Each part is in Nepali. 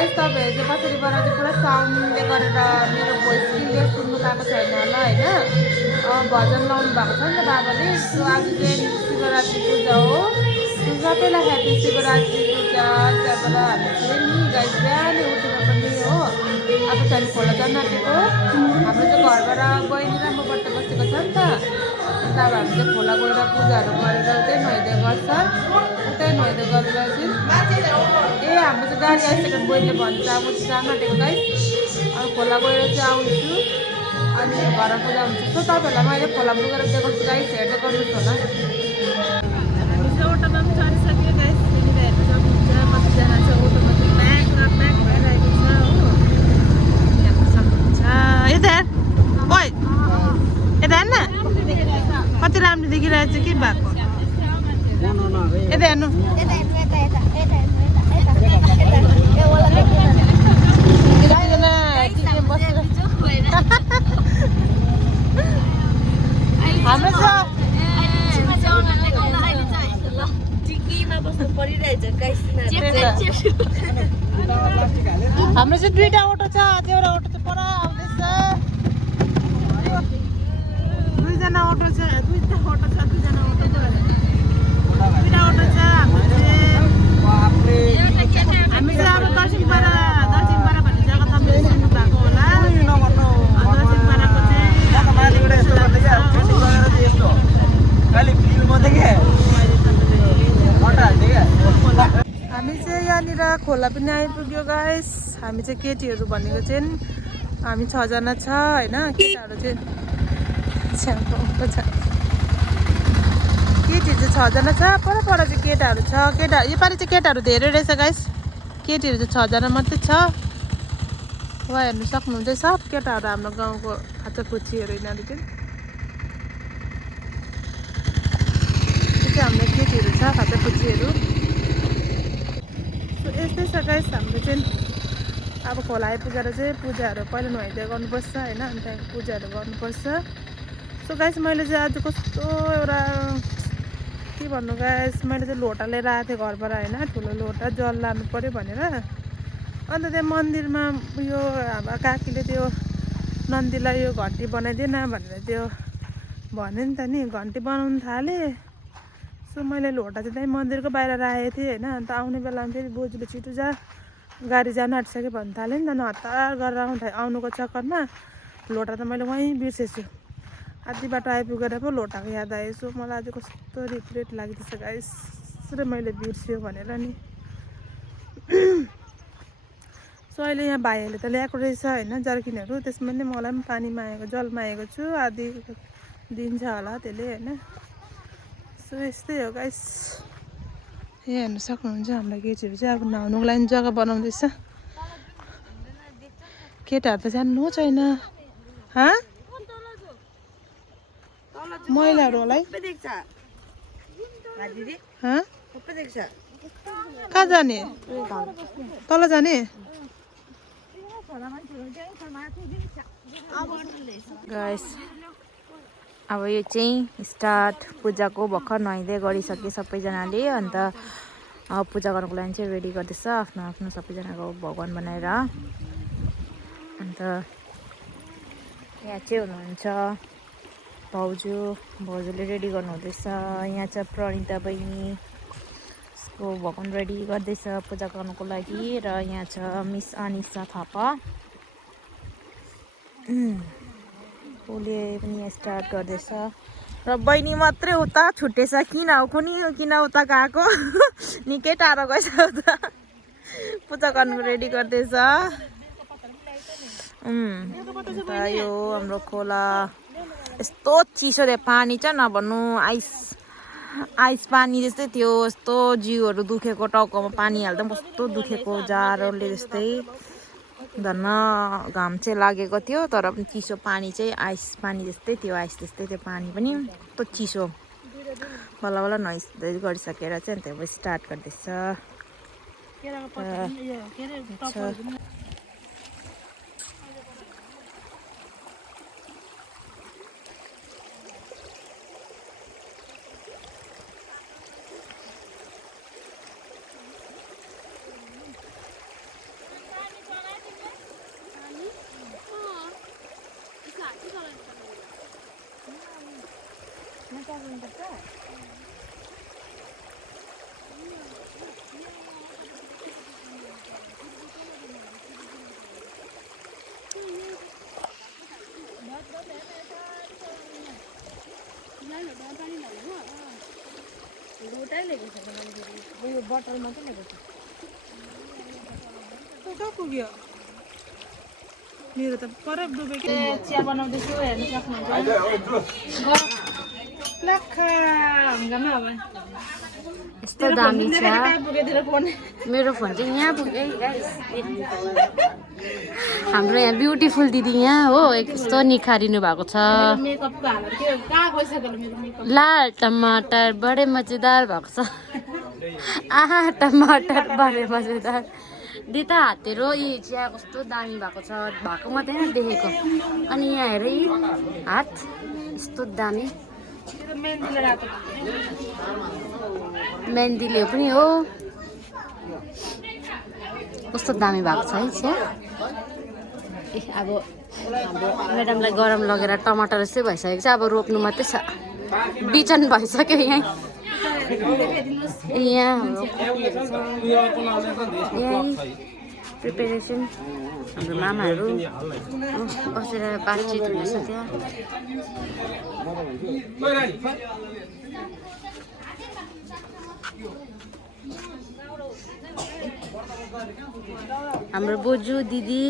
गाइस तपाईँहरू चाहिँ पछाडिबाट चाहिँ पुरा साउन्डले गरेर मेरो भोइस क्लियर सुन्नु पाएको छैन होला होइन। भजन लाउनु भएको छ नि त बाबाले। सो आज चाहिँ शिवरात्रि पूजा हो। सबैलाई ह्याप्पी शिवरात्रि पूजा। त्यहाँबाट हामी चाहिँ नि गाइस बिहानै उठेर पनि हो अब चाहिँ खोला जान आँटेको। हाम्रो चाहिँ घरबाट बहिनी र म बट्टा बसेको छ नि त। अन्त अब हामी चाहिँ खोला गएर पूजाहरू गरेर उतै नुहाइदिए गर्छ। उतै नुहाइदिए गरेर चाहिँ ए हाम्रो चाहिँ गाडी आइसकेको बहिनीले भन्छ अब चाहिँ जान आँटेको गाइस। अब खोला गएर चाहिँ आउँछु अनि घरमा पूजा हुन्छ। सो तपाईँहरूलाई मैले खोला पुगेर देखाउँछु गाइस, हेर्दै गर्नुहोस् होला। हामी चाहिँ अटोमा पनि चढिसक्यो गाइस। त्यहाँनिर हेर्नु सक्नुहुन्छ कतिजना चाहिँ अटोमा चाहिँ प्याक र प्याक भइरहेको छ हो। हेर्नु सक्नुहुन्छ यता ओइ यता हेर्न कति राम्रो देखिरहेको छ के भएको। यता हेर्नु हाम्रो चाहिँ दुईटा अटो छ। एउटा अटो चाहिँ पर आउँदैछ। दुईजना अटो छ। दुईटा अटो छ। दुईजना अटो दुईटा अटो छ। हाम्रो हामी चाहिँ अब दर्शनपाडा भन्ने जग्गा तपाईँले सुन्नु भएको होला। दर्शनपाडाको चाहिँ हामी चाहिँ यहाँनिर खोला पनि आइपुग्यो गाइस। हामी चाहिँ केटीहरू भनेको चाहिँ हामी 6 जना छ होइन। केटाहरू चाहिँ केटीहरू चाहिँ 6 जना छ। पर चाहिँ केटाहरू छ। योपालि चाहिँ केटाहरू धेरै रहेछ गाइस। केटीहरू चाहिँ 6 जना मात्रै छ। उहाँ हेर्नु सक्नुहुन्छ सब केटाहरू हाम्रो गाउँको खाचापुच्छीहरू यिनीहरू चाहिँ हाम्रो केटीहरू छ खाचापुच्छीहरू। यस्तै छ गाइस हाम्रो चाहिँ। अब खोला आइपुगेर चाहिँ पूजाहरू पहिला नुहाइदिए गर्नुपर्छ होइन। अनि त्यहाँदेखि पूजाहरू गर्नुपर्छ। सो गाइस मैले चाहिँ आज कस्तो एउटा के भन्नु गाइस, मैले चाहिँ लोटा लिएर आएको थिएँ घरबाट होइन। ठुलो लोटा जल लानु पऱ्यो भनेर। अन्त त्यहाँ मन्दिरमा यो अब काकीले त्यो नन्दीलाई यो घन्टी बनाइदिएन भनेर त्यो भन्यो नि त नि। घन्टी बनाउनु थालेँ। सो मैले लोटा चाहिँ त्यहीँ मन्दिरको बाहिर राखेको थिएँ होइन। अन्त आउने बेलामा फेरि बोजूले छिटो जा गाडी जान आँटिसक्यो भन्नु थाल्यो नि त। हतार गरेर आउनुको चक्करमा लोटा त मैले वहीँ बिर्सेछु। आधी बाटो आइपुगेर पो लोटाको याद आयो। सो मलाई आज कस्तो रिग्रेट लाग्दैछ गाइस र मैले बिर्स्यो भनेर नि। सो अहिले यहाँ भाइहरूले त ल्याएको रहेछ होइन जर्किनहरू। त्यसमा नि मलाई पनि पानी मागेको जल मागेको छु। आधी दिन्छ होला त्यसले होइन। सो यस्तै हो गाइस। यहाँ हेर्नु सक्नुहुन्छ हाम्रो केटीहरू चाहिँ अब नुहाउनुको लागि जग्गा बनाउँदैछ। केटाहरू त जान्नु छैन। मैलाहरू होला है। कहाँ जाने तल जाने गाइस। अब यो चाहिँ स्टार्ट पूजाको भर्खर नुहाइदिए गरिसके सबैजनाले। अन्त पूजा गर्नुको लागि चाहिँ रेडी गर्दैछ आफ्नो आफ्नो सबैजनाको भगवान बनाएर। अन्त यहाँ चाहिँ हुनुहुन्छ भाउजूले रेडी गर्नुहुँदैछ। यहाँ चाहिँ प्रणिता बहिनी उसको भगवान रेडी गर्दैछ पूजा गर्नुको लागि। र यहाँ छ मिस अनिसा थापा। उसले पनि यहाँ स्टार्ट गर्दैछ र बहिनी मात्रै उता छुट्टेछ। किन उता गएको निकै टाढो गएछ उता पूजा गर्नुको रेडी गर्दैछ। यो हाम्रो खोला यस्तो चिसो थियो। पानी चाहिँ नभन्नु आइस पानी जस्तै थियो। यस्तो जिउहरू दुखेको टाउकोमा पानी हाल्दा पनि कस्तो दुखेको जाडोले जस्तै। धन्न घाम चाहिँ लागेको थियो तर पनि चिसो पानी चाहिँ आइस पानी जस्तै थियो। आइस जस्तै त्यो पानी पनि कस्तो चिसो। बल्ल नुहाइ गरिसकेर चाहिँ अन्त अब स्टार्ट गर्दैछ। यो बोतल मात्रै ल्याएको छु कहाँ पुग्यो मेरो त परब डुबेको चिया बनाउँदैछु हेर्नु सक्नुहुन्छ यस्तो दामी छ मेरो फोन चाहिँ यहाँ पुग्यो हाम्रो यहाँ ब्युटिफुल दिदी यहाँ हो यस्तो निखारिनु भएको छ लाल टमाटर बडे मजेदार भएको छ आहा टमाटर बडे मजेदार दिता हातेरो यी चिया कस्तो दामी भएको छ भएको मात्रै देखेको अनि यहाँ हेर हात यस्तो दामी मेहन्दीले पनि हो कस्तो दामी भएको छ है चिया अब हाम्रो म्याडमलाई गरम लगेर टमाटर जस्तै भइसकेको छ अब रोप्नु मात्रै छ बिजन भइसक्यो यहाँ प्रिपेरेसन हाम्रो मामाहरू बसेर बातचित हुँदैछ त्यहाँ हाम्रो बोजू दिदी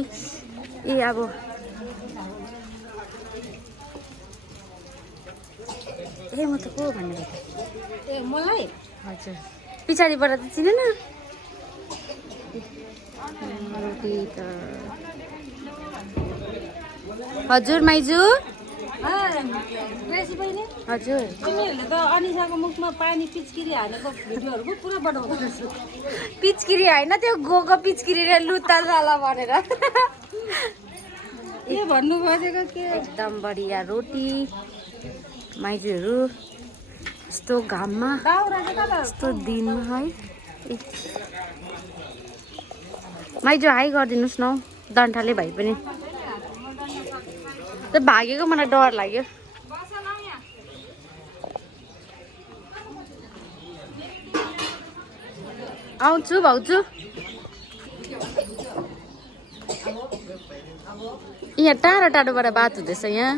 अब म त को भनेको मलाई हजुर पछाडिबाट त चिनेन हजुर माइजू हजुर तिमीहरूले त अनिसाको मुखमा पानी पिचकिरी हानेको भिडियोहरू पो पुरा बनाउँदो रहेछ पिचकिरी होइन त्यो गएको पिचकिरी लुता जाला भनेर के भन्नु खोजेको के एकदम बढिया रोटी माइजूहरू यस्तो घाममा यस्तो दिनमा है माइजू हाई गरिदिनुहोस् न डन्ठाले भए पनि त भागेको मलाई डर लाग्यो आउँछु भाउजू यहाँ टाढो टाढोबाट बात हुँदैछ यहाँ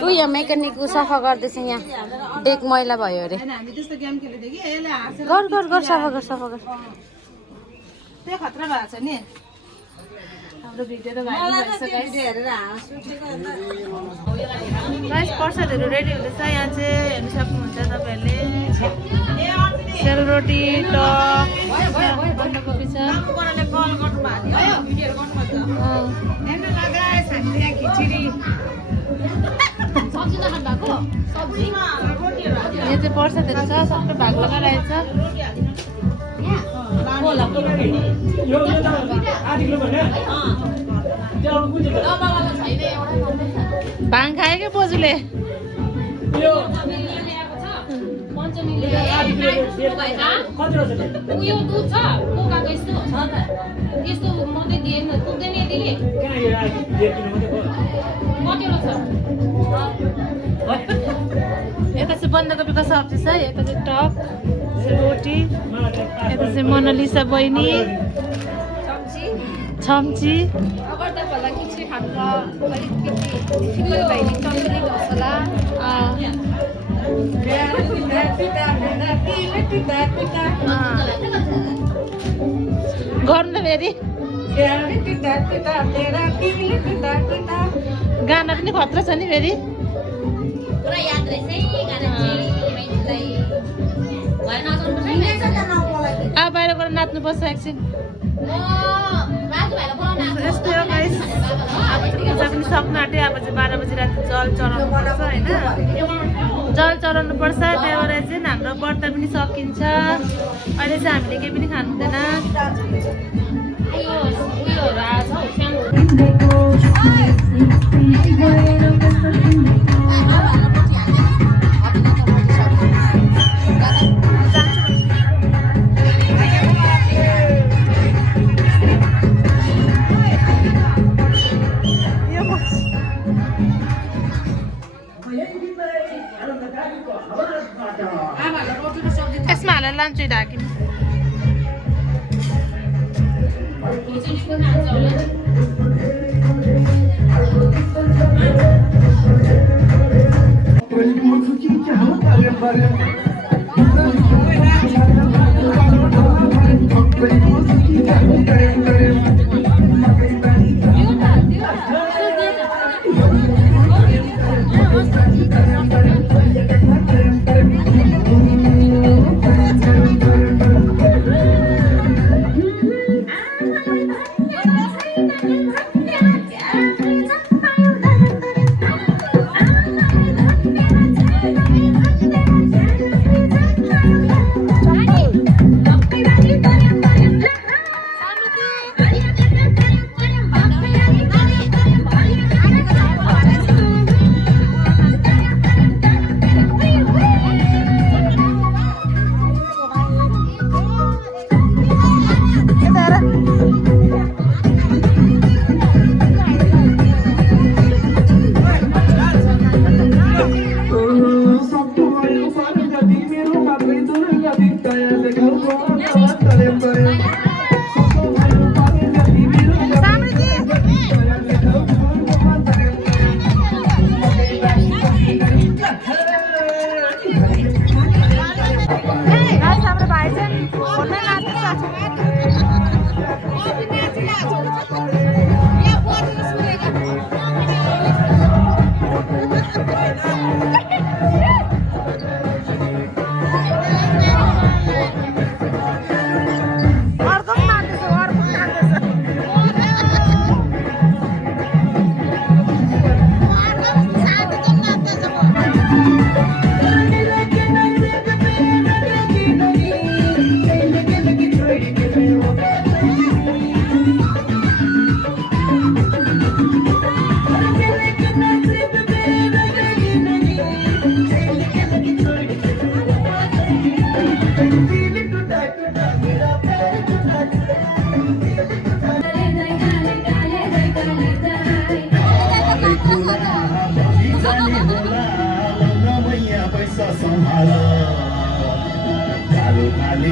ऊ यहाँ मेकानिकको सफा गर्दैछ यहाँ डेक मैला भयो अरे गर सफा गर त्यो खतरा भएको छ नि हाम्रो भिडियो त भाइरल भइसक्यो प्रसादहरू रेडी हुँदैछ यहाँ चाहिँ हेर्नु सक्नुहुन्छ तपाईँहरूले सेलरोटी टक बन्दाकोपी छ यहाँ चाहिँ प्रसादहरू छ सबै भाग लगाइरहेको छ भाङ खायो क्या बोजूले उयो दुध छ कोकाको यस्तो छ त यस्तो मात्रै दिएन दुध्दैन यतिले कतिवटा छ यता चाहिँ बन्दाकोपीको सब्जी छ यता चाहिँ टक रोटी यता चाहिँ मोनालिसा बहिनी छम्ची अगर तपाईँहरूलाई खिचडी खानु छ अलिकति तन्दुरी मसला गर्नु त फेरि गाना पनि खतरा छ नि फेरि पुरा याद रहेछ है गाना चाहिँ मान्छेलाई भएन नचाउनुपर्छ अब बाहिर गएर नाच्नुपर्छ एकछिन राजुभाइलाई बोलाउन यस्तै हो गाइस अब चाहिँ पूजा पनि सक्नु आँट्यो अब चाहिँ 12 बजी राति जल चढाउनु पर्छ होइन जल चढाउनु पर्छ त्यही भएर चाहिँ हाम्रो व्रत पनि सकिन्छ अहिले चाहिँ हामीले केही पनि खानु हुँदैन उयोहरू आएको छ सानो यसमा हालेर लान्छु ढाकिनु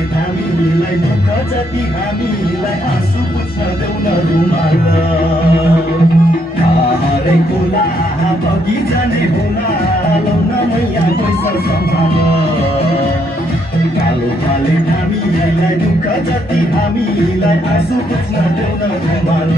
हामीलाई दुःख जति हामीलाई आँसु पुछ्न देउन रुमाल हरेको लाहा बगी जाने होला लाउन मैया पैसा सम्हाल कालो काले हामीलाई दुःख जति हामीलाई आँसु पुछ्न देउन रुमाल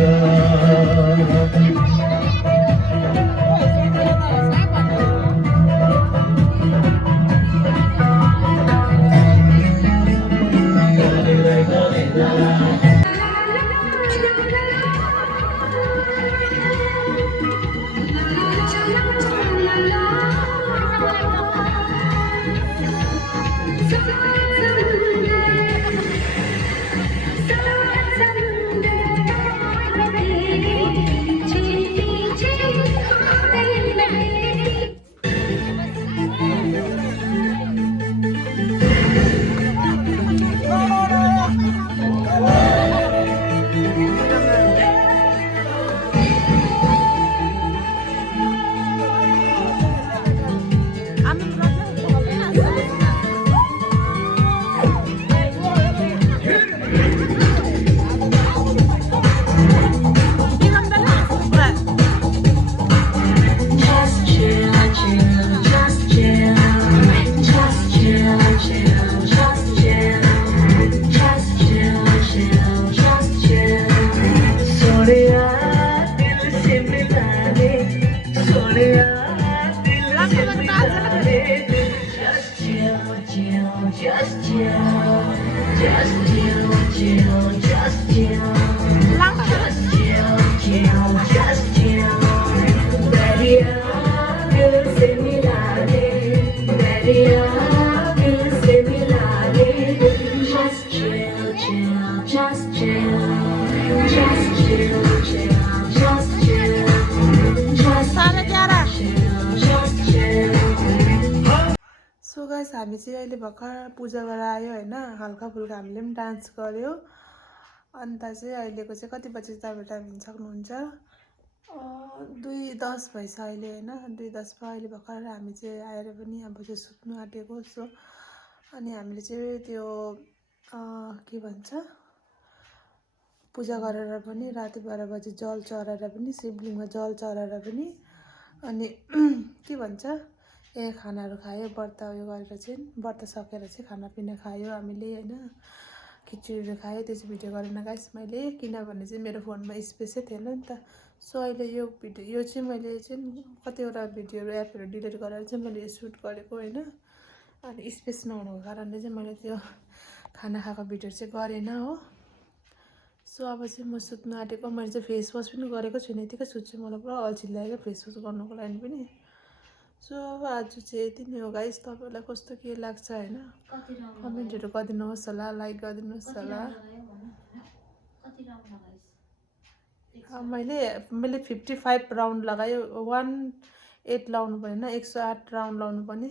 सो गाइस हामी चाहिँ अहिले भर्खर पूजा गरेर आयो हैन हल्का फुल्का हामीले पनि डान्स गर्यो अन्त चाहिँ अहिलेको चाहिँ कति बजे तपाईहरु टाइम हेर्न सक्नुहुन्छ 2:10 भएछ अहिले होइन 2:10 भयो अहिले भर्खर हामी चाहिँ आएर पनि अब चाहिँ सुत्नु आँटेको सो अनि हामीले चाहिँ त्यो के भन्छ पूजा गरेर पनि राति 12 बजे जल चढाएर पनि शिवलिङ्गमा जल चढाएर पनि अनि के भन्छ खानाहरू खायो व्रत उयो गरेर चाहिँ व्रत सकेर चाहिँ खानापिना खायो हामीले होइन खिचडीहरू खायो त्यो चाहिँ भिडियो गरेन गाइस मैले किनभने चाहिँ मेरो फोनमा स्पेसै थिएन नि त सो अहिले यो भिडियो यो चाहिँ मैले चाहिँ कतिवटा भिडियोहरू एपहरू डिलिट गरेर चाहिँ मैले सुट गरेको होइन अनि स्पेस नहुनुको कारणले चाहिँ मैले त्यो खाना खाएको भिडियो चाहिँ गरेन हो सो अब चाहिँ म सुत्नु आँटेको मैले चाहिँ फेस वास पनि गरेको छुइनँ यतिकै सुत्छु मलाई पुरा अल्छी लाग्यो फेस वास गर्नुको लागि पनि सो अब आज चाहिँ यति नै हो गाइस तपाईँलाई कस्तो के लाग्छ होइन कमेन्टहरू गरिदिनुहोस् होला लाइक गरिदिनुहोस् होला मैले 55 राउन्ड लगायो 108 लाउनु पर्ने 108 राउन्ड लाउनु पर्ने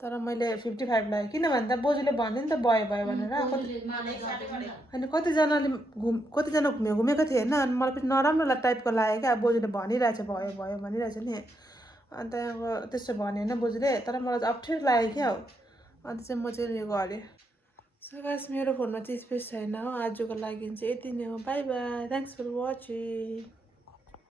तर मैले 55 लगाएँ किनभने त बोजूले भन्यो नि त भयो भयो भनेर अनि कतिजना घुमेको थिएँ होइन अनि मलाई पनि नराम्रो टाइपको लाग्यो क्या बोजूले भनिरहेछ भयो भयो भनिरहेछ नि अन्त अब त्यस्तो भन्यो होइन बोजूले तर मलाई चाहिँ अप्ठ्यारो लाग्यो क्या अन्त चाहिँ म चाहिँ यो गरेँ सो गाइस मेरो फोनमा चाहिँ स्पेस छैन हो आजको लागि चाहिँ यति नै हो bye bye thanks for watching